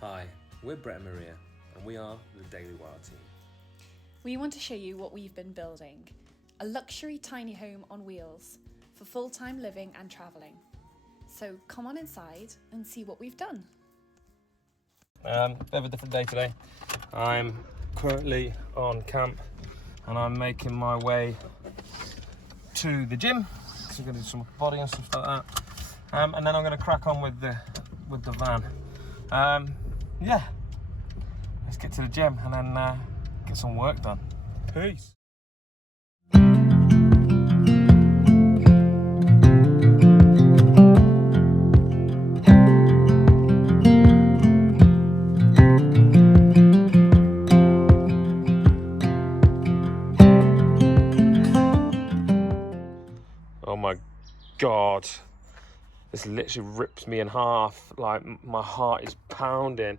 Hi, we're Brett and Maria, and we are the Daily Wild team. We want to show you what we've been building. A luxury tiny home on wheels for full-time living and travelling. So come on inside and see what we've done. Bit of a different day today. I'm currently on camp and I'm making my way to the gym. So I'm going to do some body and stuff like that. And then I'm going to crack on with the van. Yeah, let's get to the gym and then get some work done. Peace. Oh my God, this literally rips me in half. Like, my heart is pounding.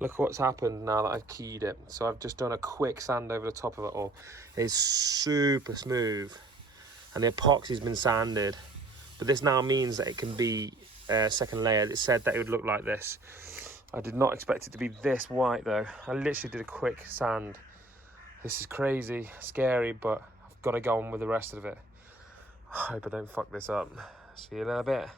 Look what's happened now that I've keyed it. So I've just done a quick sand over the top of it all. It's super smooth and the epoxy's been sanded. But this now means that it can be a second layer. It said that it would look like this. I did not expect it to be this white though. I literally did a quick sand. This is crazy, scary, but I've got to go on with the rest of it. I hope I don't fuck this up. See you in a bit.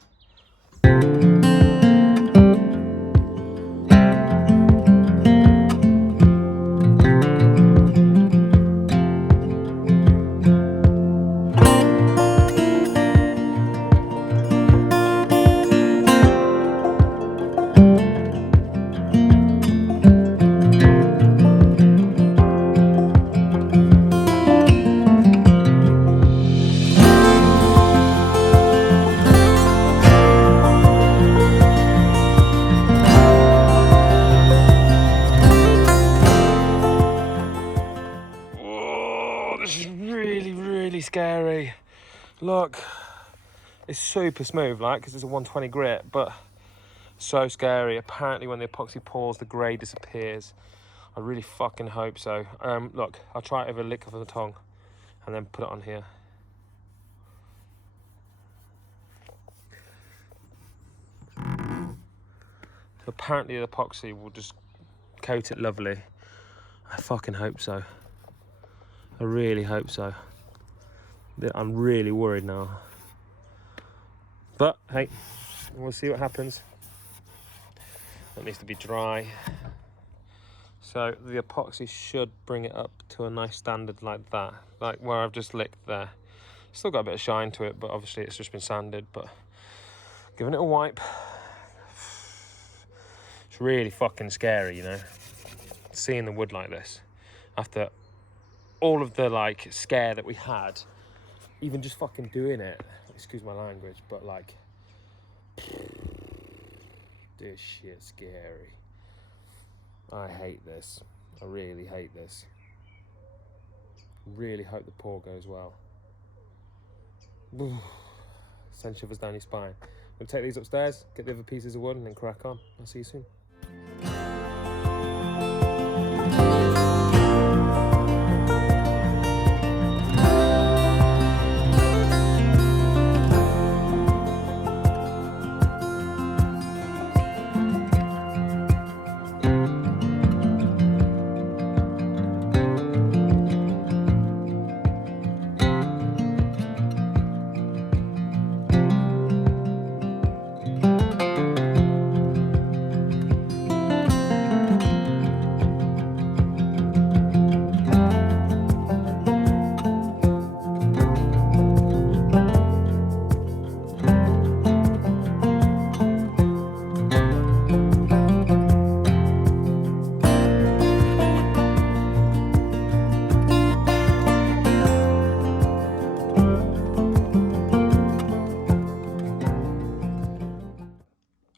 Really scary. Look, it's super smooth, like, because it's a 120 grit, but so scary. Apparently when the epoxy pours, the grey disappears. I really fucking hope so. Look, I'll try it over a lick of the tongue and then put it on here. Apparently the epoxy will just coat it lovely. I fucking hope so. I really hope so. I'm really worried now. But hey, we'll see what happens. It needs to be dry. So the epoxy should bring it up to a nice standard like that, like where I've just licked there. Still got a bit of shine to it, but obviously it's just been sanded, but giving it a wipe. It's really fucking scary, you know, seeing the wood like this after all of the like scare that we had. Even just fucking doing it, excuse my language, but like, this shit's scary. I hate this. I really hate this. Really hope the pour goes well. Send shivers down your spine. I'm gonna take these upstairs, get the other pieces of wood, and then crack on. I'll see you soon.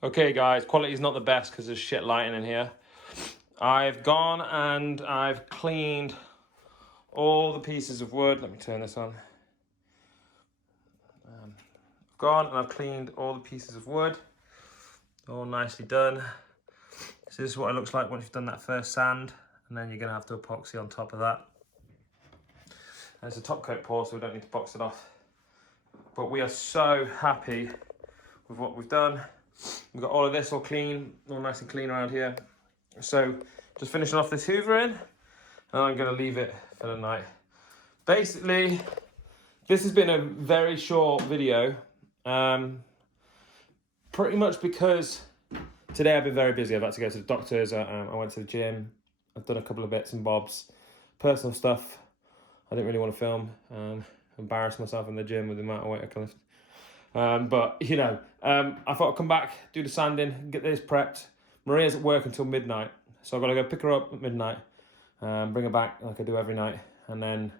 Okay guys, quality's not the best because there's shit lighting in here. I've gone and I've cleaned all the pieces of wood. Let me turn this on. I've gone and I've cleaned all the pieces of wood. All nicely done. So this is what it looks like once you've done that first sand, and then you're gonna have to epoxy on top of that. And it's a top coat pour, so we don't need to box it off. But we are so happy with what we've done. We've got all of this all clean, all nice and clean around here. So just finishing off this hoovering, and I'm going to leave it for the night. Basically, this has been a very short video, pretty much because today I've been very busy. I've had to go to the doctors, I went to the gym, I've done a couple of bits and bobs, personal stuff. I didn't really want to film, embarrass myself in the gym with the amount of weight I can lift. But, you know, I thought I'd come back, do the sanding, get this prepped. Maria's at work until midnight, so I've got to go pick her up at midnight, bring her back like I do every night, and then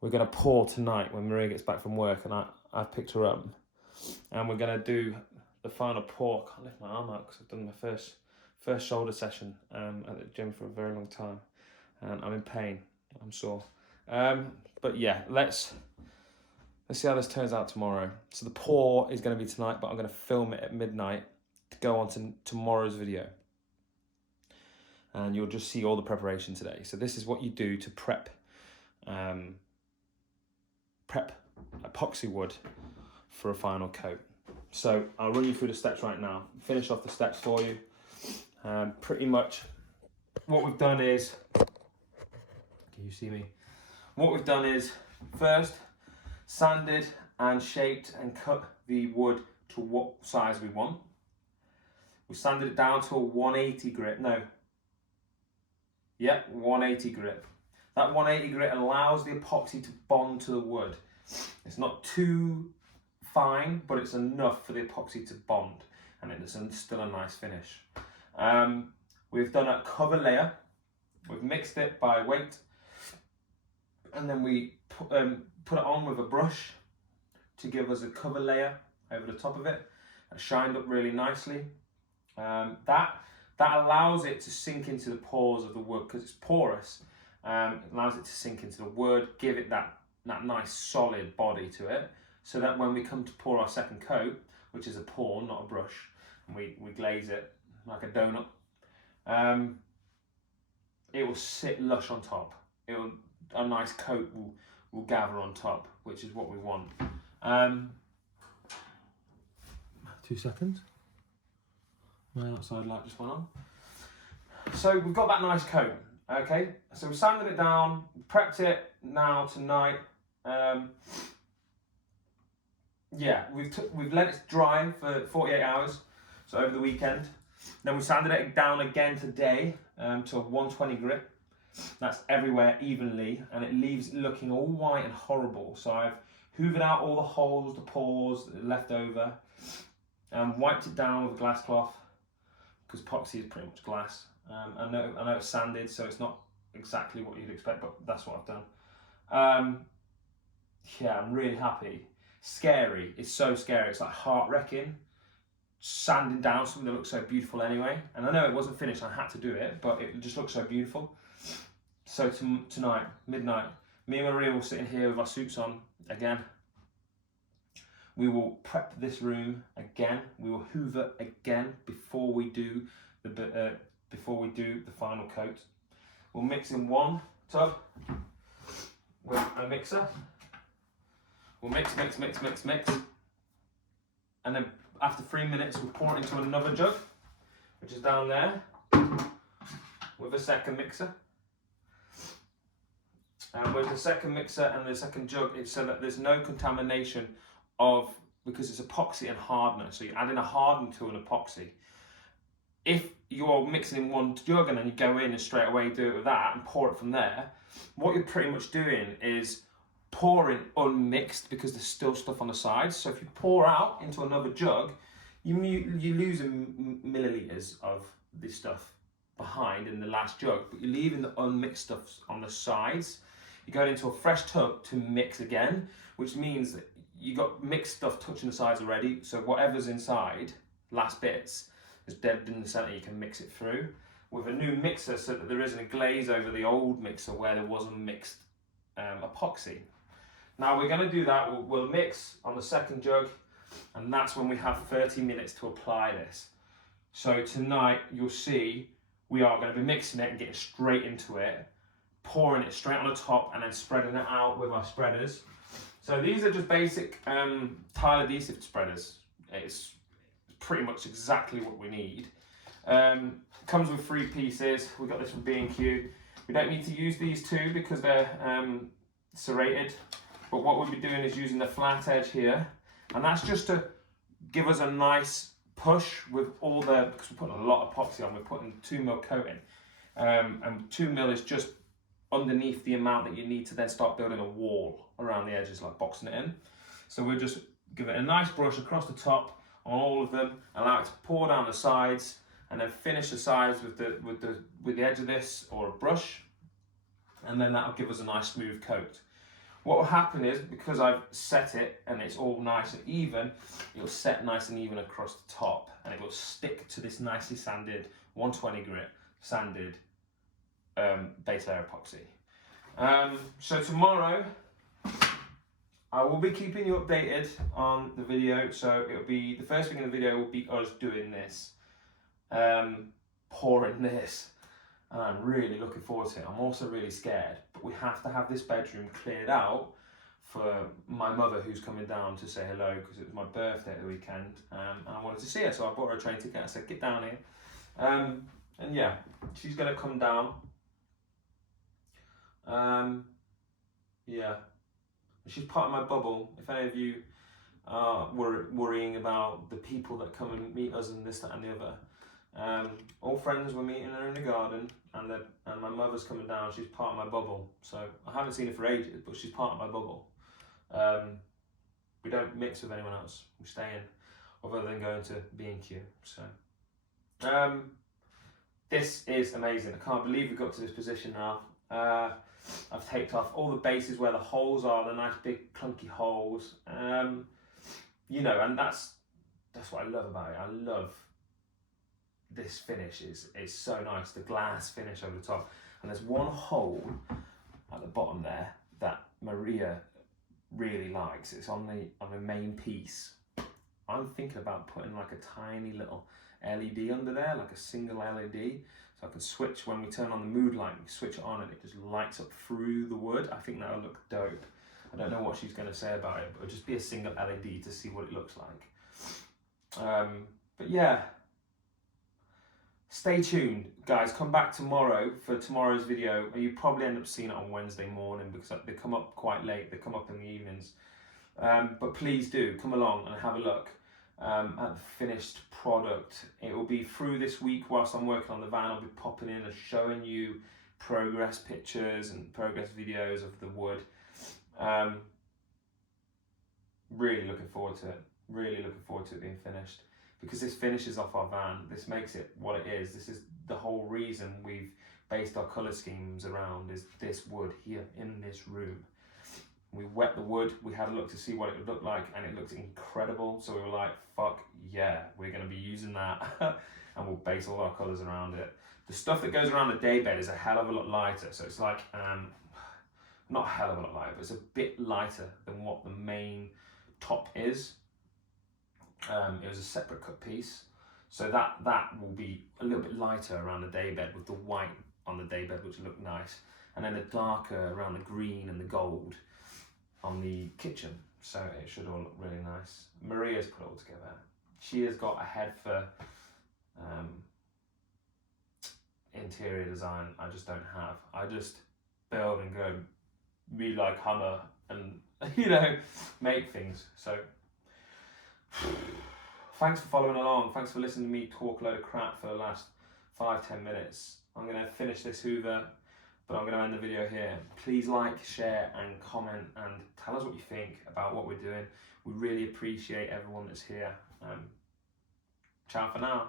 we're going to pour tonight when Maria gets back from work, and I've picked her up. And we're going to do the final pour. I can't lift my arm out because I've done my first shoulder session at the gym for a very long time, and I'm in pain. I'm sore. But yeah, let's see how this turns out tomorrow. So the pour is going to be tonight, but I'm going to film it at midnight to go on to tomorrow's video. And you'll just see all the preparation today. So this is what you do to prep epoxy wood for a final coat. So I'll run you through the steps right now. Finish off the steps for you. Pretty much what we've done is, can you see me? What we've done is first sanded and shaped and cut the wood to what size we want. We sanded it down to a 180 grit. No. Yep, 180 grit. That 180 grit allows the epoxy to bond to the wood. It's not too fine, but it's enough for the epoxy to bond, and it's still a nice finish. We've done a cover layer. We've mixed it by weight, and then we put it on with a brush to give us a cover layer over the top of it. It shined up really nicely. That allows it to sink into the pores of the wood because it's porous. It allows it to sink into the wood, give it that nice solid body to it, so that when we come to pour our second coat, which is a pour, not a brush, and we glaze it like a donut, it will sit lush on top. A nice coat will gather on top, which is what we want. 2 seconds. My outside light just went on. So we've got that nice coat. Okay, so we sanded it down, prepped it now tonight. Yeah, we've let it dry for 48 hours, so over the weekend. Then we sanded it down again today to a 120 grit. That's everywhere evenly, and it leaves it looking all white and horrible. So I've hoovered out all the holes, the pores that are left over, and wiped it down with a glass cloth, because epoxy is pretty much glass. I know it's sanded, so it's not exactly what you'd expect, but that's what I've done. Yeah, I'm really happy. Scary, it's so scary, it's like heart-wrecking, sanding down something that looks so beautiful anyway. And I know it wasn't finished, I had to do it, but it just looks so beautiful. So tonight, midnight, me and Maria will sit in here with our suits on again. We will prep this room again. We will hoover again before we do the final coat. We'll mix in one tub with a mixer. We'll mix. And then after 3 minutes, we'll pour it into another jug, which is down there, with a second mixer. And with the second mixer and the second jug, it's so that there's no contamination because it's epoxy and hardener. So you're adding a hardener to an epoxy. If you're mixing in one jug and then you go in and straight away do it with that and pour it from there, what you're pretty much doing is pouring unmixed because there's still stuff on the sides. So if you pour out into another jug, you lose milliliters of this stuff behind in the last jug, but you're leaving the unmixed stuff on the sides. You're going into a fresh tub to mix again, which means that you got mixed stuff touching the sides already. So whatever's inside, last bits, is dead in the center. You can mix it through with a new mixer, so that there isn't a glaze over the old mixer where there wasn't mixed epoxy. Now we're going to do that. We'll mix on the second jug, and that's when we have 30 minutes to apply this. So tonight you'll see we are going to be mixing it and getting straight into it, pouring it straight on the top and then spreading it out with our spreaders. So these are just basic tile adhesive spreaders. It's pretty much exactly what we need. Comes with 3 pieces. We got this from B&Q. We don't need to use these 2 because they're serrated. But what we'll be doing is using the flat edge here, and that's just to give us a nice push with all the, because we're putting a lot of epoxy on, we're putting 2mm coating, and 2mm is just underneath the amount that you need to then start building a wall around the edges, like boxing it in. So we'll just give it a nice brush across the top on all of them, allow it to pour down the sides, and then finish the sides with the edge of this or a brush, and then that'll give us a nice smooth coat. What will happen is, because I've set it and it's all nice and even, it'll set nice and even across the top, and it will stick to this nicely sanded 120 grit sanded base layer epoxy. So tomorrow I will be keeping you updated on the video. So it'll be, the first thing in the video will be us doing this, pouring this. And I'm really looking forward to it. I'm also really scared, but we have to have this bedroom cleared out for my mother, who's coming down to say hello, because it was my birthday at the weekend, and I wanted to see her, so I bought her a train ticket. I said, get down here. And yeah, she's going to come down. Yeah, she's part of my bubble. If any of you are worrying about the people that come and meet us and this, that and the other, all friends were meeting her in the garden, and my mother's coming down. She's part of my bubble, so I haven't seen her for ages, but she's part of my bubble. We don't mix with anyone else. We stay in, other than going to B&Q. So this is amazing. I can't believe we got to this position now. I've taped off all the bases where the holes are, the nice big clunky holes. You know, and that's what I love about it. I love this finish. It's so nice, the glass finish over the top. And there's one hole at the bottom there that Maria really likes. It's on the main piece. I'm thinking about putting like a tiny little LED under there, like a single LED, so I can switch when we turn on the mood light. We switch it on and it just lights up through the wood. I think that'll look dope. I don't know what she's going to say about it, but it'll just be a single LED to see what it looks like. But yeah, stay tuned, guys. Come back tomorrow for tomorrow's video. You probably end up seeing it on Wednesday morning, because they come up quite late. They come up in the evenings. But please do come along and have a look at the finished product. It will be through this week whilst I'm working on the van. I'll be popping in and showing you progress pictures and progress videos of the wood. Really looking forward to it. Really looking forward to it being finished, because this finishes off our van. This makes it what it is. This is the whole reason we've based our colour schemes around, is this wood here in this room. We wet the wood, we had a look to see what it would look like, and it looked incredible. So we were like, fuck yeah, we're going to be using that and we'll base all our colours around it. The stuff that goes around the daybed is a hell of a lot lighter. So it's like, not a hell of a lot lighter, but it's a bit lighter than what the main top is. It was a separate cut piece. So that will be a little bit lighter around the daybed, with the white on the daybed, which will look nice. And then the darker around the green and the gold on the kitchen, so it should all look really nice. Maria's put it all together. She has got a head for interior design. I just don't have. I just build and go be like Hummer and, you know, make things. So thanks for following along. Thanks for listening to me talk a load of crap for the last 5-10 minutes. I'm going to finish this Hoover, but I'm going to end the video here. Please like, share and comment, and tell us what you think about what we're doing. We really appreciate everyone that's here. Ciao for now.